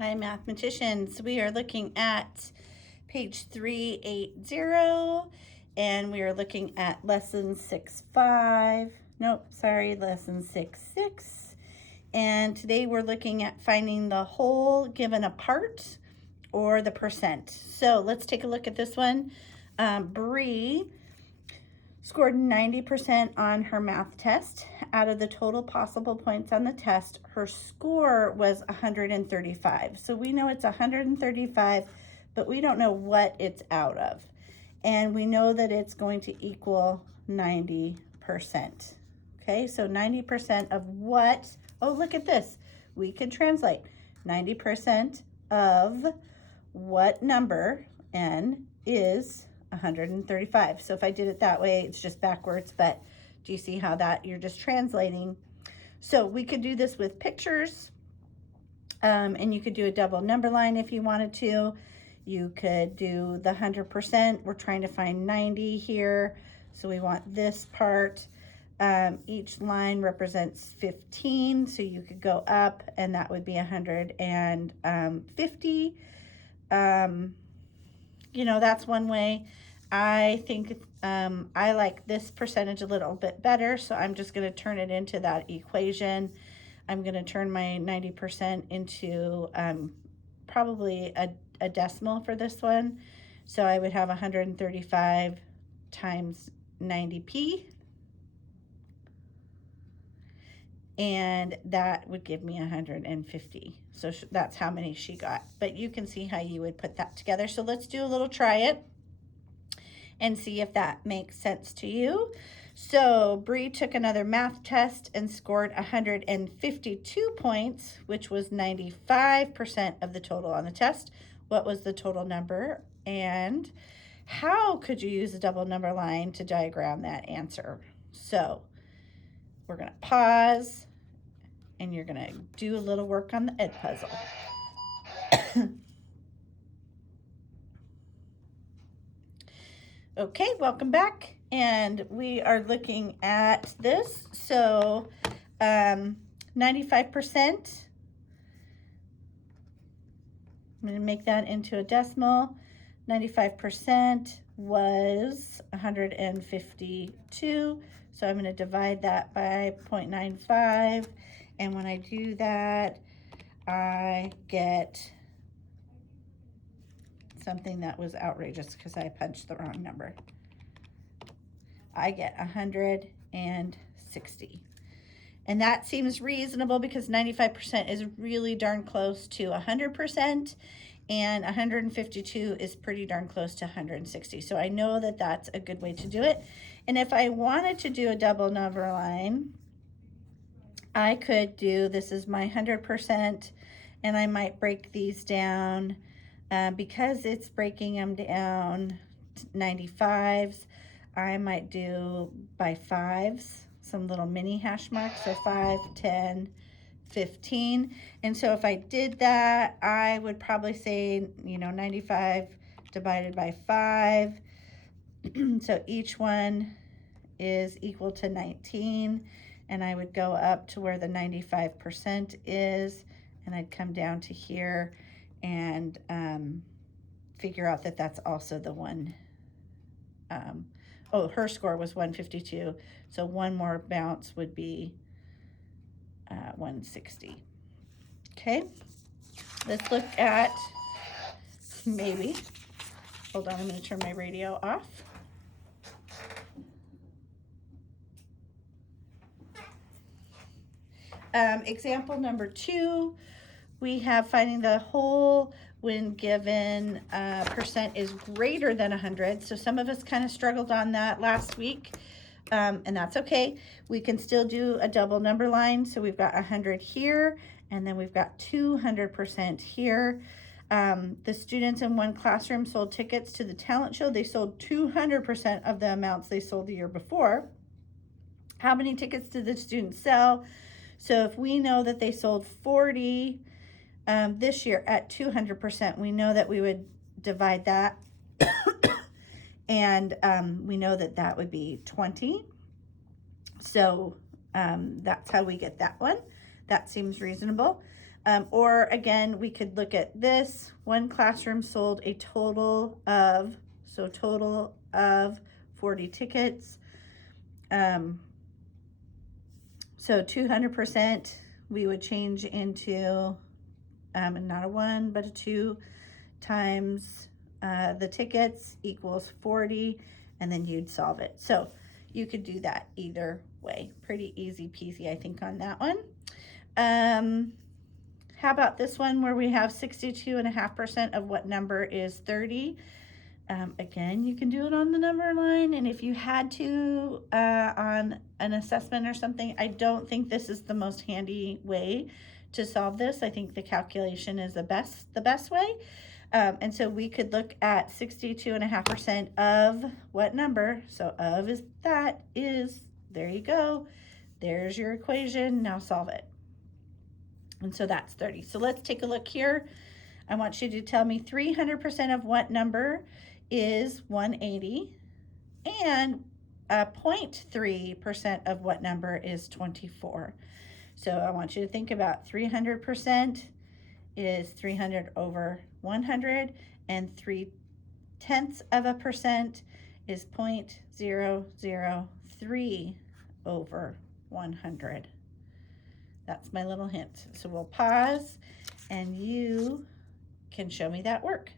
Hi, mathematicians. We are looking at page 380, and we are looking at lesson 6.5. Nope, sorry, lesson 6.6. And today we're looking at finding the whole given a part or the percent. So let's take a look at this one. Bree scored 90% on her math test. Out of the total possible points on the test, her score was 135. So we know it's 135, but we don't know what it's out of. And we know that it's going to equal 90%. Okay, so 90% of what? Oh, look at this. We can translate 90% of what number, n, is 135. So if I did it that way, it's just backwards, but do you see how that you're just translating? So we could do this with pictures, and you could do a double number line if you wanted to. You could do the 100%. We're trying to find 90 here, so we want this part. Each line represents 15, so you could go up, and that would be 150. You know, that's one way. I think I like this percentage a little bit better, so I'm just going to turn it into that equation. I'm going to turn my 90% into probably a decimal for this one. So I would have 135 times 90p. And that would give me 150. So that's how many she got. But you can see how you would put that together. So let's do a little try it and see if that makes sense to you. So Bree took another math test and scored 152 points, which was 95% of the total on the test. What was the total number? And how could you use a double number line to diagram that answer? So we're going to pause, and you're going to do a little work on the Edpuzzle. Okay, welcome back. And we are looking at this. So 95%. I'm going to make that into a decimal. 95% was 152. So I'm going to divide that by 0.95. And when I do that, I get something that was outrageous because I punched the wrong number. I get 160. And that seems reasonable because 95% is really darn close to 100%, and 152 is pretty darn close to 160. So I know that that's a good way to do it. And if I wanted to do a double number line, I could do, this is my 100%, and I might break these down because it's breaking them down 95s. I might do by fives, some little mini hash marks, so 5, 10, 15. And so if I did that, I would probably say, 95 divided by 5. So each one is equal to 19. And I would go up to where the 95% is, and I'd come down to here and figure out that that's also the one. Oh, her score was 152, so one more bounce would be 160. Okay, let's look at maybe. Hold on, I'm going to turn my radio off. Example number 2, we have finding the whole when given percent is greater than 100. So some of us kind of struggled on that last week, and that's okay. We can still do a double number line. So we've got 100 here, and then we've got 200% here. The students in one classroom sold tickets to the talent show. They sold 200% of the amounts they sold the year before. How many tickets did the students sell? So if we know that they sold 40 this year at 200%, we know that we would divide that. And we know that that would be 20. So that's how we get that one. That seems reasonable. Or again, we could look at this. One classroom sold a total of, so total of 40 tickets. So 200% we would change into not a 1 but a 2 times the tickets equals 40, and then you'd solve it. So you could do that either way. Pretty easy peasy, I think, on that one. How about this one where we have 62.5% of what number is 30? Again, you can do it on the number line, and if you had to on an assessment or something, I don't think this is the most handy way to solve this. I think the calculation is the best way. And so we could look at 62.5% of what number? So of is that is, there you go. There's your equation. Now solve it. And so that's 30. So let's take a look here. I want you to tell me 300% of what number is 180, and 0.3% of what number is 24. So I want you to think about 300% is 300 over 100, and 0.3% is 0.003 over 100. That's my little hint. So we'll pause and you can show me that work.